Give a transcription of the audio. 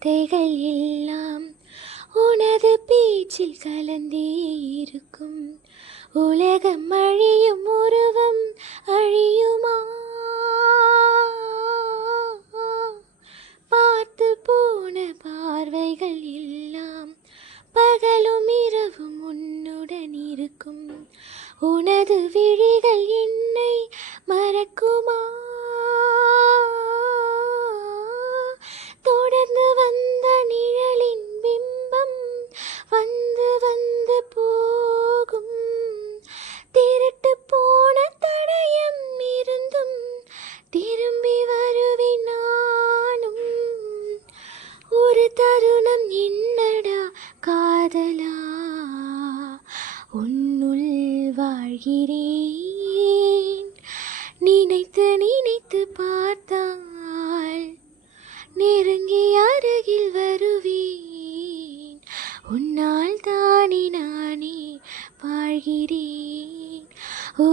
வார்த்தைகள் எல்லாம் உனது பேச்சில் கலந்தே இருக்கும். உலகம் அழியும் உருவம் அழியுமா? பார்த்து போன பார்வைகள் எல்லாம் பகலும் இரவும் உன்னுடன் இருக்கும். உனது விழிகள் என்னை மறக்குமா? தொடர்ந்து வந்த நிழலின் பிம்பம் வந்து வந்து போகும். திருட்டு போன தடயம் இருந்தும் திரும்பி வருவேன் நானும். ஒரு தருணம் என்னடா காதலா, உன்னுள் வாழ்கிறேன். நினைத்து நினைத்து பார்த்தால் நெருங்கி அருகில் வருவேன். உன்னால் தானே நானே வாழ்கிறேன். ஓ